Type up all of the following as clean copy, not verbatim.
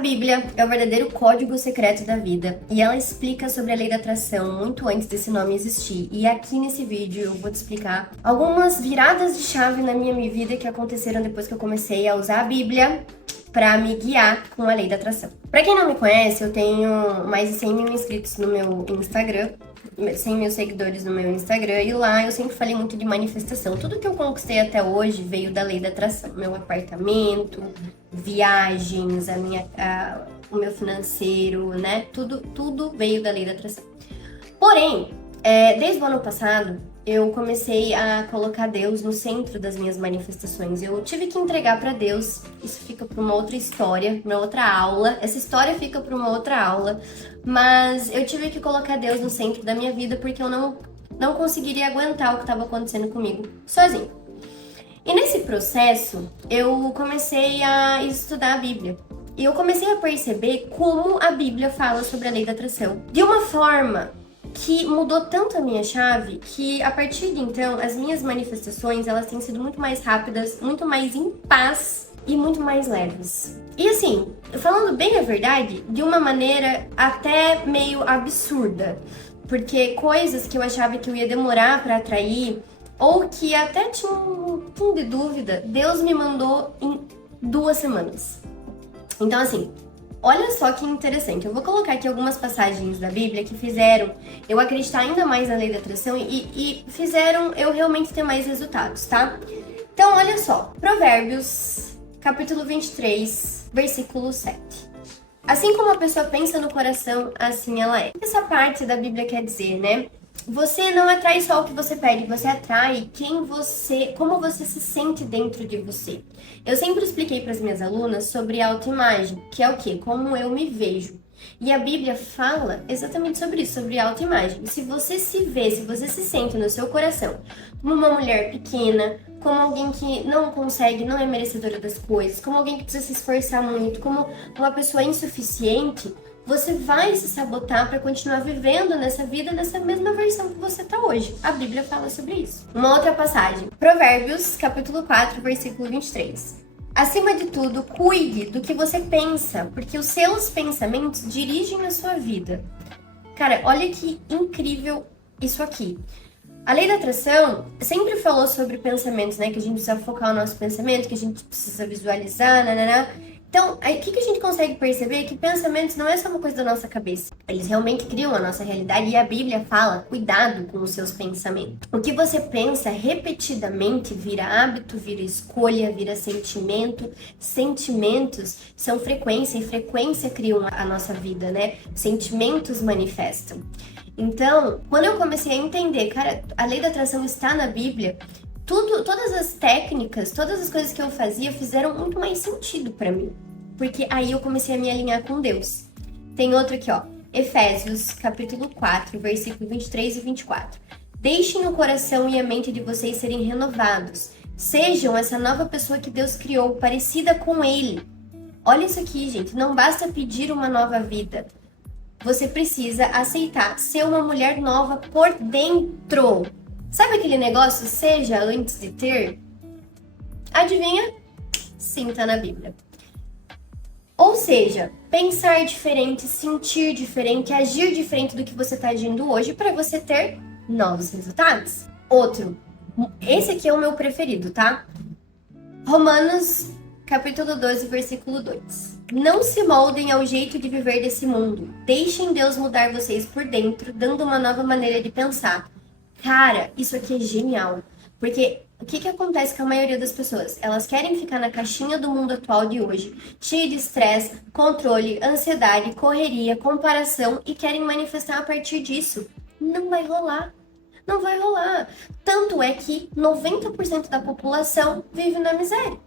Bíblia é o verdadeiro código secreto da vida e ela explica sobre a lei da atração muito antes desse nome existir. E aqui nesse vídeo eu vou te explicar algumas viradas de chave na minha vida que aconteceram depois que eu comecei a usar a Bíblia para me guiar com a lei da atração. Para quem não me conhece, eu tenho mais de 100 mil inscritos no meu Instagram, 100 mil seguidores no meu Instagram, e lá eu sempre falei muito de manifestação. Tudo que eu conquistei até hoje veio da lei da atração. Meu apartamento, viagens, o meu financeiro, né? Tudo veio da lei da atração. Porém, desde o ano passado, eu comecei a colocar Deus no centro das minhas manifestações. Eu tive que entregar para Deus, isso fica para uma outra história, uma outra aula. Essa história fica para uma outra aula, mas eu tive que colocar Deus no centro da minha vida porque eu não conseguiria aguentar o que estava acontecendo comigo sozinho. E nesse processo, eu comecei a estudar a Bíblia. E eu comecei a perceber como a Bíblia fala sobre a lei da atração. De uma forma que mudou tanto a minha chave, que a partir de então, as minhas manifestações, elas têm sido muito mais rápidas, muito mais em paz e muito mais leves. E assim, falando bem a verdade, de uma maneira até meio absurda. Porque coisas que eu achava que eu ia demorar para atrair, ou que até tinha um fundo de dúvida, Deus me mandou em 2 semanas. Então assim, olha só que interessante, eu vou colocar aqui algumas passagens da Bíblia que fizeram eu acreditar ainda mais na lei da atração e fizeram eu realmente ter mais resultados, tá? Então olha só, Provérbios, capítulo 23, versículo 7. Assim como a pessoa pensa no coração, assim ela é. Essa parte da Bíblia quer dizer, né? Você não atrai só o que você pede, você atrai como você se sente dentro de você. Eu sempre expliquei para as minhas alunas sobre autoimagem, que é o quê? Como eu me vejo. E a Bíblia fala exatamente sobre isso, sobre autoimagem. Se você se vê, se você se sente no seu coração como uma mulher pequena, como alguém que não consegue, não é merecedora das coisas, como alguém que precisa se esforçar muito, como uma pessoa insuficiente, você vai se sabotar para continuar vivendo nessa vida nessa mesma versão que você tá hoje. A Bíblia fala sobre isso. Uma outra passagem, Provérbios, capítulo 4, versículo 23. Acima de tudo, cuide do que você pensa, porque os seus pensamentos dirigem a sua vida. Cara, olha que incrível isso aqui. A lei da atração sempre falou sobre pensamentos, né? Que a gente precisa focar o nosso pensamento, que a gente precisa visualizar, nananã. Então, aí, o que a gente consegue perceber é que pensamentos não é só uma coisa da nossa cabeça. Eles realmente criam a nossa realidade e a Bíblia fala, cuidado com os seus pensamentos. O que você pensa repetidamente vira hábito, vira escolha, vira sentimento. Sentimentos são frequência e frequência criam a nossa vida, né? Sentimentos manifestam. Então, quando eu comecei a entender, cara, a lei da atração está na Bíblia, todas as técnicas, todas as coisas que eu fazia fizeram muito mais sentido pra mim. Porque aí eu comecei a me alinhar com Deus. Tem outro aqui, ó. Efésios, capítulo 4, versículo 23 e 24. Deixem o coração e a mente de vocês serem renovados. Sejam essa nova pessoa que Deus criou, parecida com Ele. Olha isso aqui, gente. Não basta pedir uma nova vida. Você precisa aceitar ser uma mulher nova por dentro. Sabe aquele negócio, seja antes de ter? Adivinha? Sim, tá na Bíblia. Ou seja, pensar diferente, sentir diferente, agir diferente do que você tá agindo hoje para você ter novos resultados. Outro, esse aqui é o meu preferido, tá? Romanos, capítulo 12, versículo 2. Não se moldem ao jeito de viver desse mundo. Deixem Deus mudar vocês por dentro, dando uma nova maneira de pensar. Cara, isso aqui é genial, porque o que acontece com a maioria das pessoas? Elas querem ficar na caixinha do mundo atual de hoje, cheio de estresse, controle, ansiedade, correria, comparação e querem manifestar a partir disso. Não vai rolar, não vai rolar. Tanto é que 90% da população vive na miséria.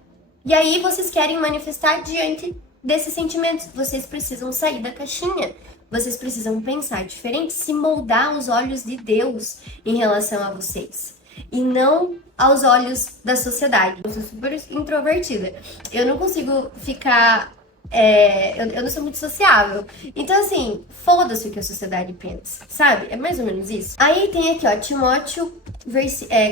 E aí vocês querem manifestar diante desses sentimentos, vocês precisam sair da caixinha. Vocês precisam pensar diferente, se moldar aos olhos de Deus em relação a vocês. E não aos olhos da sociedade. Eu sou super introvertida. Eu não consigo ficar Eu não sou muito sociável. Então, assim, foda-se o que a sociedade pensa, sabe? É mais ou menos isso. Aí tem aqui, ó, Timóteo,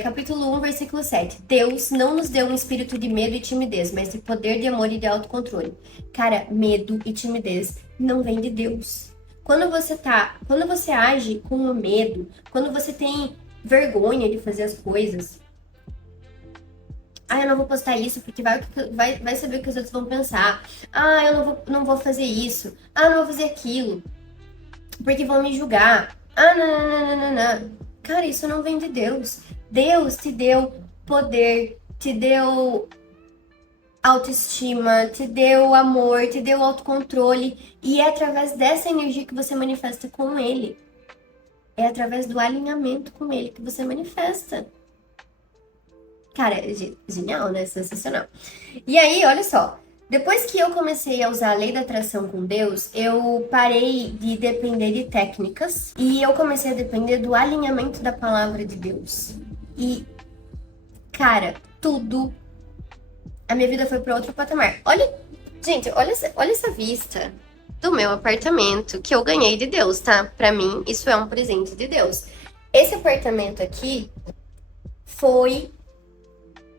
capítulo 1, versículo 7. Deus não nos deu um espírito de medo e timidez, mas de poder, de amor e de autocontrole. Cara, medo e timidez não vem de Deus. Quando você age com medo, quando você tem vergonha de fazer as coisas, eu não vou postar isso porque vai saber o que os outros vão pensar. Eu não vou fazer isso. Eu não vou fazer aquilo porque vão me julgar. Não. Cara, isso não vem de Deus. Deus te deu poder, te deu autoestima, te deu amor, te deu autocontrole. E é através dessa energia que você manifesta com Ele. É através do alinhamento com Ele que você manifesta. Cara, genial, né? Sensacional. E aí, olha só. Depois que eu comecei a usar a lei da atração com Deus, eu parei de depender de técnicas e eu comecei a depender do alinhamento da palavra de Deus. E, cara, tudo. A minha vida foi para outro patamar. Olha, gente, olha essa vista do meu apartamento que eu ganhei de Deus, tá? Pra mim, isso é um presente de Deus. Esse apartamento aqui foi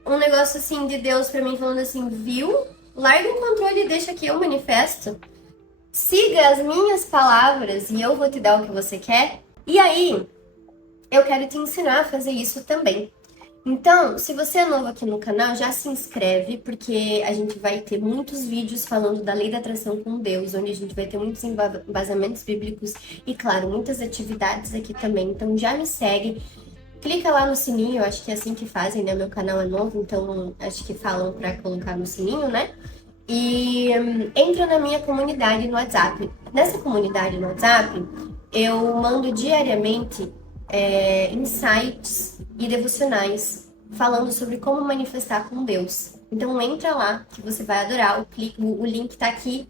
um negócio assim de Deus pra mim falando assim, viu? Larga o controle e deixa que eu manifesto. Siga as minhas palavras e eu vou te dar o que você quer. E aí, eu quero te ensinar a fazer isso também. Então, se você é novo aqui no canal, já se inscreve, porque a gente vai ter muitos vídeos falando da lei da atração com Deus, onde a gente vai ter muitos embasamentos bíblicos e, claro, muitas atividades aqui também. Então, já me segue. Clica lá no sininho, eu acho que é assim que fazem, né? Meu canal é novo, então acho que falam pra colocar no sininho, né? E entra na minha comunidade no WhatsApp. Nessa comunidade no WhatsApp, eu mando diariamente insights e devocionais falando sobre como manifestar com Deus. Então entra lá que você vai adorar. O link tá aqui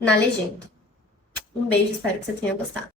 na legenda. Um beijo, espero que você tenha gostado.